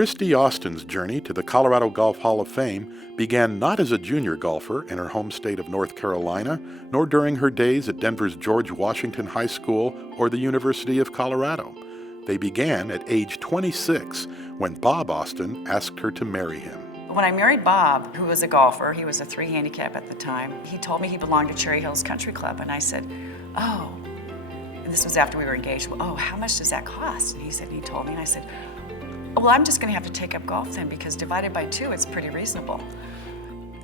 Christie Austin's journey to the Colorado Golf Hall of Fame began not as a junior golfer in her home state of North Carolina, nor during her days at Denver's George Washington High School or the University of Colorado. They began at age 26 when Bob Austin asked her to marry him. When I married Bob, who was a golfer, he was a 3 handicap at the time, he told me he belonged to Cherry Hills Country Club, and I said, oh, and this was after we were engaged, well, oh, how much does that cost? And he told me, and I said, well, I'm just gonna have to take up golf then, because divided by 2, it's pretty reasonable.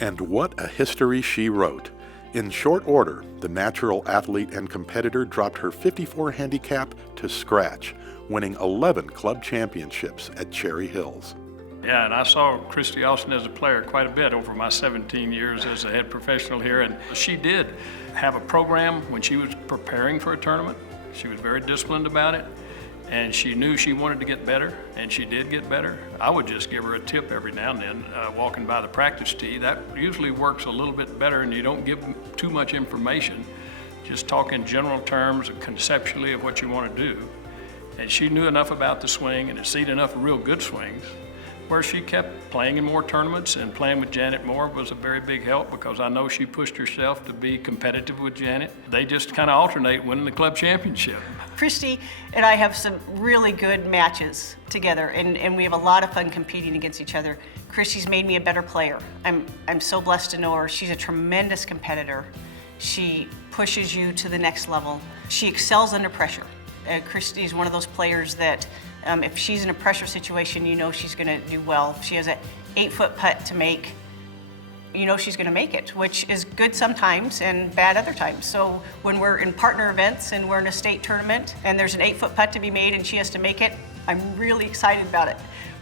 And what a history she wrote. In short order, the natural athlete and competitor dropped her 54 handicap to scratch, winning 11 club championships at Cherry Hills. Yeah, and I saw Christie Austin as a player quite a bit over my 17 years as a head professional here, and she did have a program when she was preparing for a tournament. She was very disciplined about it, and she knew she wanted to get better, and she did get better. I would just give her a tip every now and then, walking by the practice tee. That usually works a little bit better, and you don't give them too much information. Just talk in general terms and conceptually of what you want to do. And she knew enough about the swing and had seen enough real good swings where she kept playing in more tournaments, and playing with Janet Moore was a very big help because I know she pushed herself to be competitive with Janet. They just kind of alternate winning the club championship. Christie and I have some really good matches together, and we have a lot of fun competing against each other. Christie's made me a better player. I'm so blessed to know her. She's a tremendous competitor. She pushes you to the next level. She excels under pressure. Christie's one of those players that if she's in a pressure situation, you know she's going to do well. If she has an 8-foot putt to make, you know she's going to make it, which is good sometimes and bad other times. So when we're in partner events and we're in a state tournament and there's an 8-foot putt to be made and she has to make it, I'm really excited about it.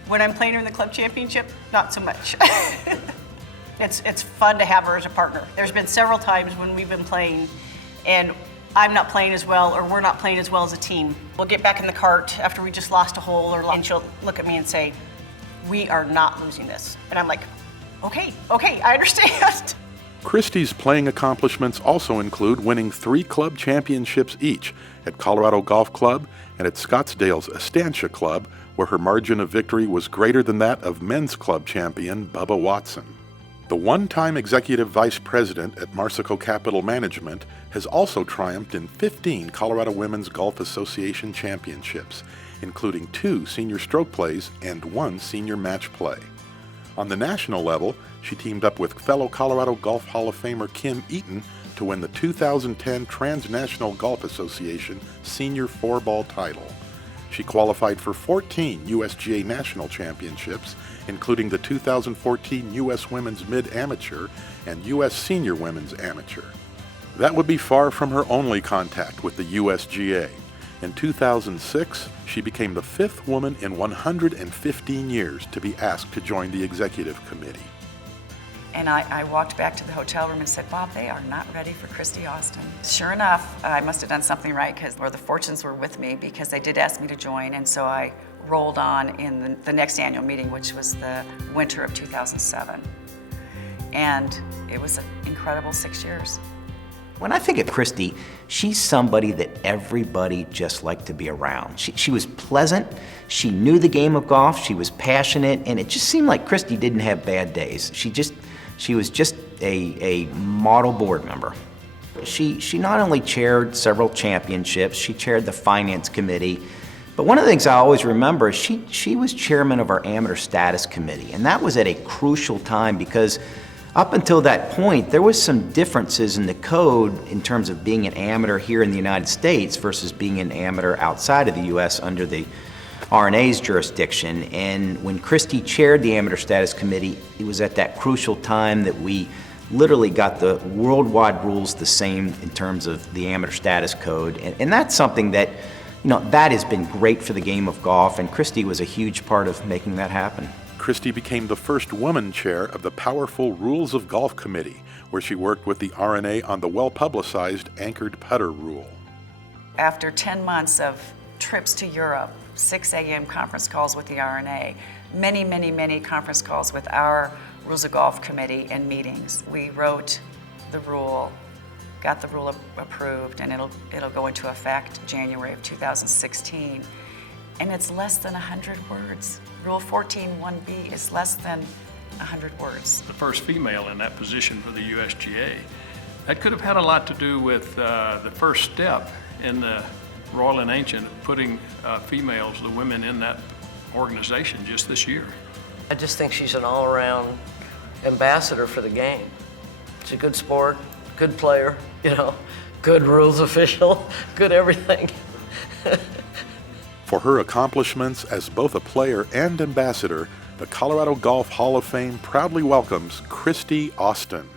When I'm playing her in the club championship, not so much. It's fun to have her as a partner. There's been several times when we've been playing and I'm not playing as well, or we're not playing as well as a team. We'll get back in the cart after we just lost a hole, and she'll look at me and say, we are not losing this. And I'm like, okay, I understand. Christie's playing accomplishments also include winning 3 club championships each at Colorado Golf Club and at Scottsdale's Estancia Club, where her margin of victory was greater than that of men's club champion Bubba Watson. The one-time executive vice president at Marsico Capital Management has also triumphed in 15 Colorado Women's Golf Association championships, including 2 senior stroke plays and 1 senior match play. On the national level, she teamed up with fellow Colorado Golf Hall of Famer Kim Eaton to win the 2010 Transnational Golf Association Senior 4-Ball title. She qualified for 14 USGA National Championships, including the 2014 U.S. Women's Mid-Amateur and U.S. Senior Women's Amateur. That would be far from her only contact with the USGA. In 2006, she became the 5th woman in 115 years to be asked to join the executive committee. And I walked back to the hotel room and said, Bob, they are not ready for Christie Austin. Sure enough, I must have done something right, or the fortunes were with me, because they did ask me to join, and so I rolled on in the next annual meeting, which was the winter of 2007. And it was an incredible 6 years. When I think of Christie, she's somebody that everybody just liked to be around. She was pleasant, she knew the game of golf, she was passionate, and it just seemed like Christie didn't have bad days. She was just a model board member. She not only chaired several championships, she chaired the finance committee, but one of the things I always remember is she was chairman of our amateur status committee, and that was at a crucial time because up until that point, there was some differences in the code in terms of being an amateur here in the United States versus being an amateur outside of the U.S. under the RNA's jurisdiction. And when Christie chaired the Amateur Status Committee, it was at that crucial time that we literally got the worldwide rules the same in terms of the Amateur Status Code. And that's something that, that has been great for the game of golf, and Christie was a huge part of making that happen. Christie became the first woman chair of the powerful Rules of Golf Committee, where she worked with the RNA on the well-publicized anchored putter rule. After 10 months of trips to Europe, 6 a.m. conference calls with the RNA, many conference calls with our Rules of Golf Committee and meetings, we wrote the rule, got the rule approved, and it'll go into effect January of 2016. and it's less than 100 words. Rule 14.1b is less than 100 words. The first female in that position for the USGA. That could have had a lot to do with the first step in the Royal and Ancient, putting females, the women in that organization just this year. I just think she's an all-around ambassador for the game. She's a good sport, good player, good rules official, good everything. For her accomplishments as both a player and ambassador, the Colorado Golf Hall of Fame proudly welcomes Christie Austin.